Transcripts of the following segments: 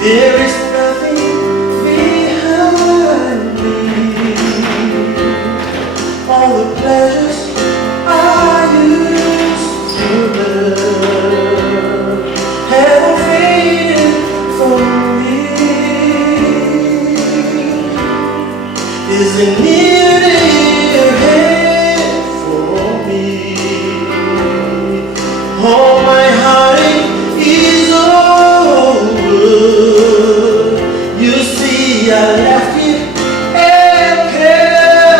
There is nothing behind me. All the pleasures I used to love have faded from me. Is it near ahead for me? All my heartache is over. You see, I left it at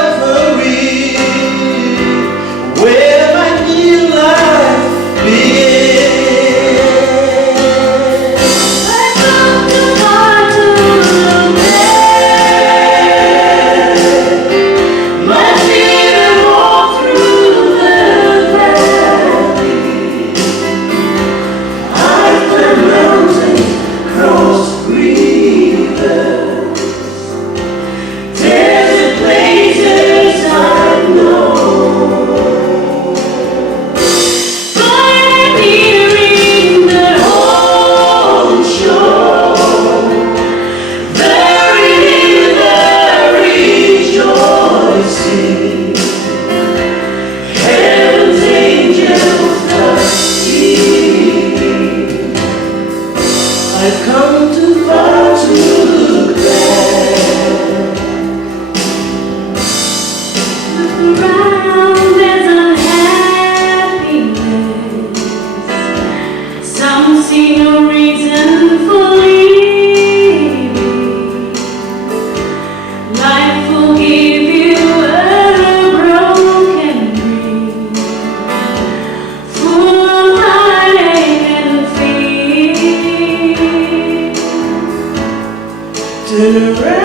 Calvary, where my new life began. I come to God to look back. My feet have walked through the valley. I've climbed mountains, crossed rivers, desert places I've known. But I need a ring that holds shore, buried in the rejoicing. Heaven's angels are singing. I've come too far to look back. Look around, there's unhappiness. Some see no reason for leaving. Life will give you a broken dream, full of heartache and fear. Turn around.